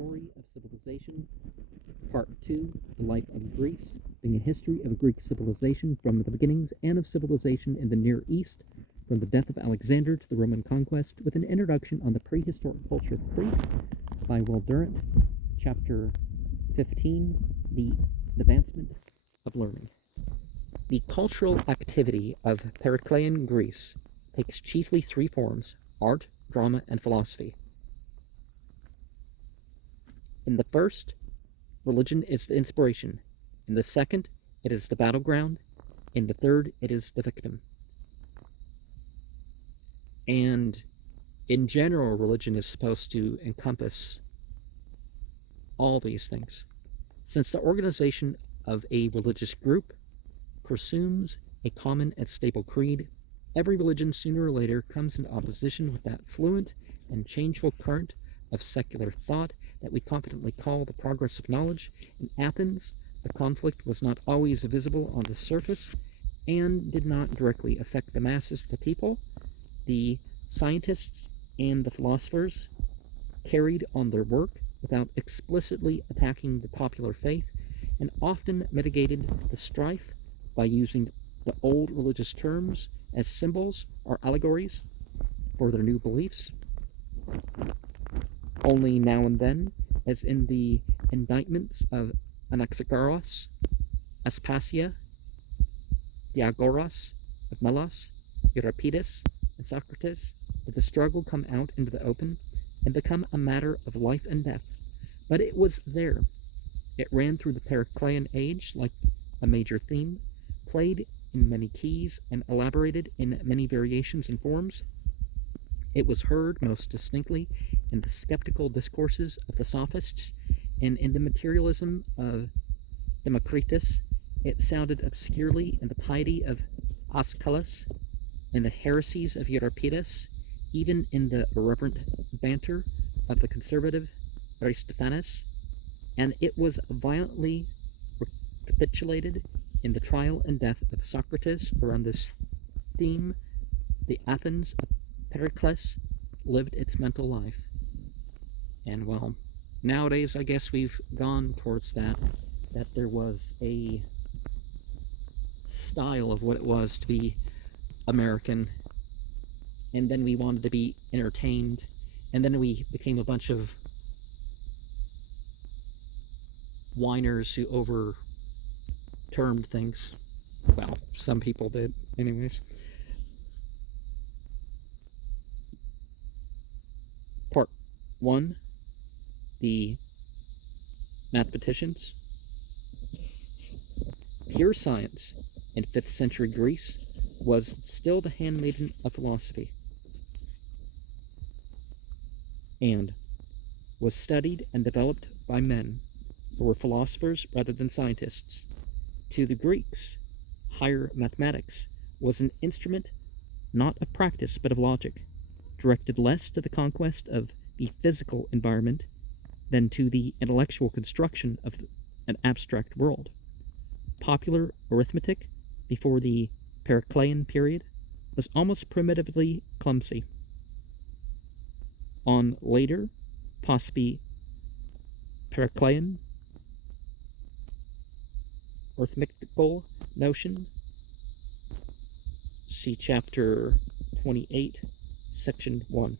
Story of Civilization, Part 2, The Life of Greece, being a history of Greek civilization from the beginnings and of civilization in the Near East, from the death of Alexander to the Roman conquest, with an introduction on the prehistoric culture of Crete by Durant, Chapter 15, The Advancement of Learning. The cultural activity of Periclean Greece takes chiefly three forms: art, drama, and philosophy. In the first, religion is the inspiration. In the second, it is the battleground. In the third, it is the victim. And in general, religion is supposed to encompass all these things. Since the organization of a religious group presumes a common and stable creed, every religion sooner or later comes into opposition with that fluent and changeful current of secular thought that we confidently call the progress of knowledge. In Athens, the conflict was not always visible on the surface and did not directly affect the masses of the people. The scientists and the philosophers carried on their work without explicitly attacking the popular faith, and often mitigated the strife by using the old religious terms as symbols or allegories for their new beliefs. Only now and then, as in the indictments of Anaxagoras, Aspasia, Diagoras, of Melos, Euripides, and Socrates, did the struggle come out into the open and become a matter of life and death. But it was there. It ran through the Periclean age like a major theme, played in many keys and elaborated in many variations and forms. It was heard most distinctly in the skeptical discourses of the sophists, and in the materialism of Democritus. It sounded obscurely in the piety of Aeschylus, in the heresies of Euripides, even in the irreverent banter of the conservative Aristophanes, and it was violently recapitulated in the trial and death of Socrates. Around this theme, the Athens of Pericles lived its mental life. And well, nowadays I guess we've gone towards that there was a style of what it was to be American, and then we wanted to be entertained, and then we became a bunch of whiners who overtermed things. Well, some people did, anyways. Part 1, the Mathematicians. Pure science in 5th century Greece was still the handmaiden of philosophy, and was studied and developed by men who were philosophers rather than scientists. To the Greeks, higher mathematics was an instrument not of practice but of logic, directed less to the conquest of the physical environment than to the intellectual construction of an abstract world. Popular arithmetic before the Periclean period was almost primitively clumsy. On later, possibly Periclean arithmetical notion, see chapter 28, section 1.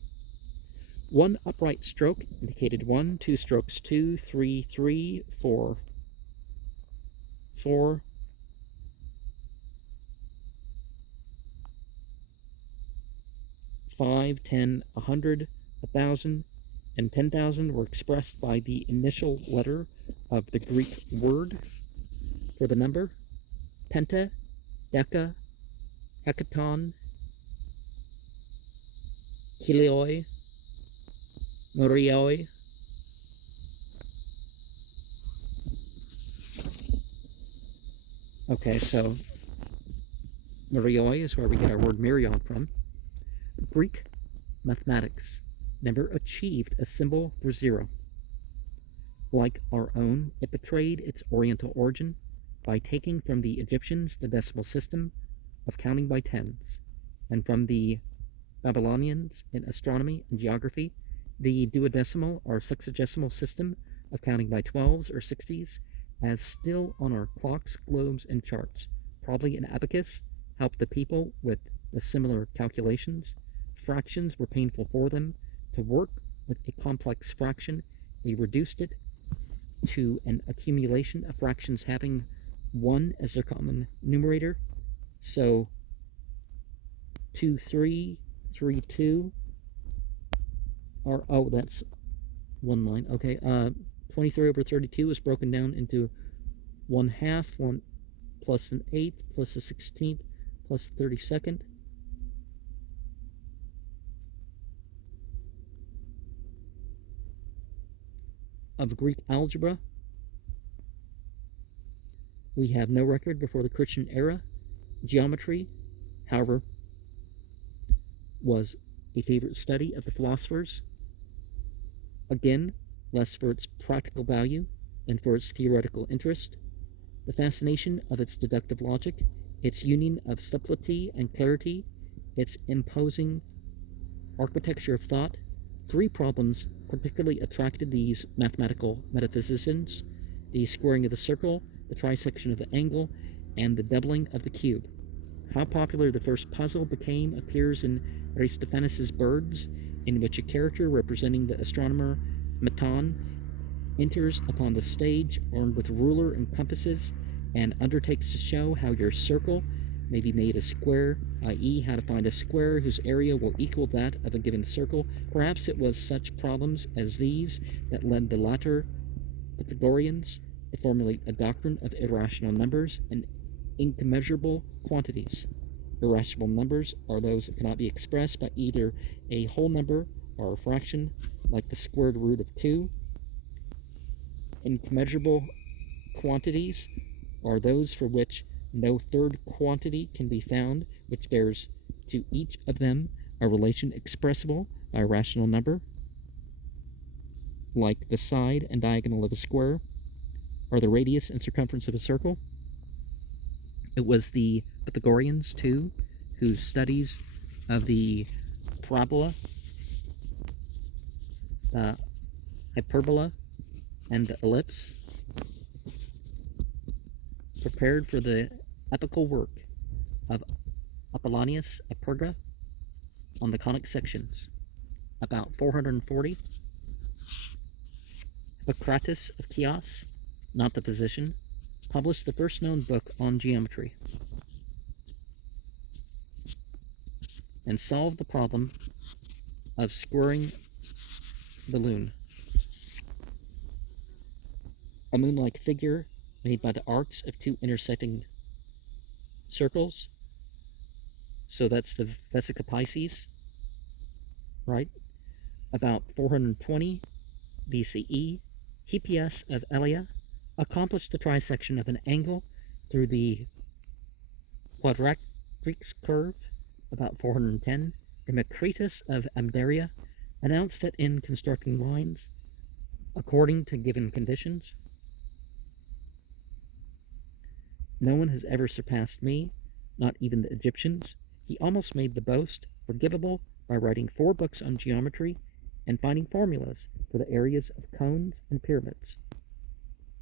One upright stroke indicated 1, 2 strokes 2, 3, 3, 4, 4, 5, 10, 100, 1,000, and 10,000 were expressed by the initial letter of the Greek word for the number: penta, deca, hecaton, helioi, murioi, okay, so murioi is where we get our word myriad from. Greek mathematics never achieved a symbol for zero. Like our own, it betrayed its Oriental origin by taking from the Egyptians the decimal system of counting by tens, and from the Babylonians in astronomy and geography the duodecimal or sexagesimal system of counting by 12s or 60s as still on our clocks, globes, and charts. Probably an abacus helped the people with the similar calculations. Fractions were painful for them. To work with a complex fraction, they reduced it to an accumulation of fractions having 1 as their common numerator. So 2, 3, 3, 2 are, oh, that's one line. Okay, 23 over 32 is broken down into 1/2, 1 plus an 8th, plus a 16th, plus a 32nd. Of Greek algebra, we have no record before the Christian era. Geometry, however, was a favorite study of the philosophers. Again, less for its practical value than for its theoretical interest. The fascination of its deductive logic, its union of subtlety and clarity, its imposing architecture of thought. 3 problems particularly attracted these mathematical metaphysicians: the squaring of the circle, the trisection of the angle, and the doubling of the cube. How popular the first puzzle became appears in Aristophanes' Birds, in which a character representing the astronomer Maton enters upon the stage armed with ruler and compasses and undertakes to show how your circle may be made a square, i.e. how to find a square whose area will equal that of a given circle. Perhaps it was such problems as these that led the latter Pythagoreans to formulate a doctrine of irrational numbers and incommensurable quantities. Irrational numbers are those that cannot be expressed by either a whole number or a fraction, like the squared root of 2. Incommensurable quantities are those for which no third quantity can be found, which bears to each of them a relation expressible by a rational number, like the side and diagonal of a square, or the radius and circumference of a circle. It was the Pythagoreans, too, whose studies of the parabola, the hyperbola, and the ellipse prepared for the epical work of Apollonius of Perga on the conic sections. About 440, Hippocrates of Chios, not the physician, published the first known book on geometry and solved the problem of squaring the lune, a moon-like figure made by the arcs of 2 intersecting circles. So that's the Vesica Pisces, right? About 420 BCE, Hippias of Elea accomplished the trisection of an angle through the quadratrix curve. About 410, Democritus of Amdaria announced that in constructing lines according to given conditions, no one has ever surpassed me, not even the Egyptians. He almost made the boast forgivable by writing 4 books on geometry and finding formulas for the areas of cones and pyramids.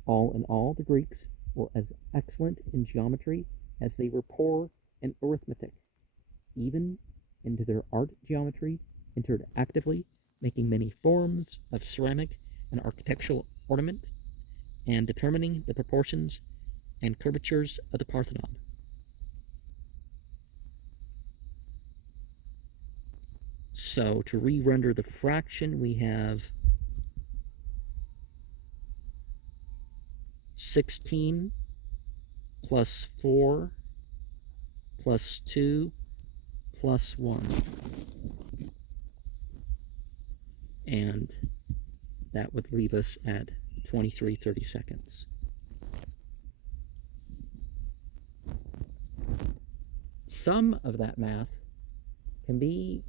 All in all, the Greeks were as excellent in geometry as they were poor in arithmetic. Even into their art geometry entered actively, making many forms of ceramic and architectural ornament, and determining the proportions and curvatures of the Parthenon. So to re-render the fraction, we have 16 plus 4 plus 2 plus 1. And that would leave us at 23/32. Some of that math can be,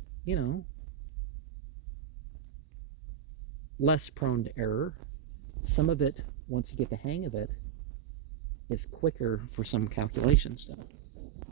less prone to error. Some of it, once you get the hang of it, is quicker for some calculations done.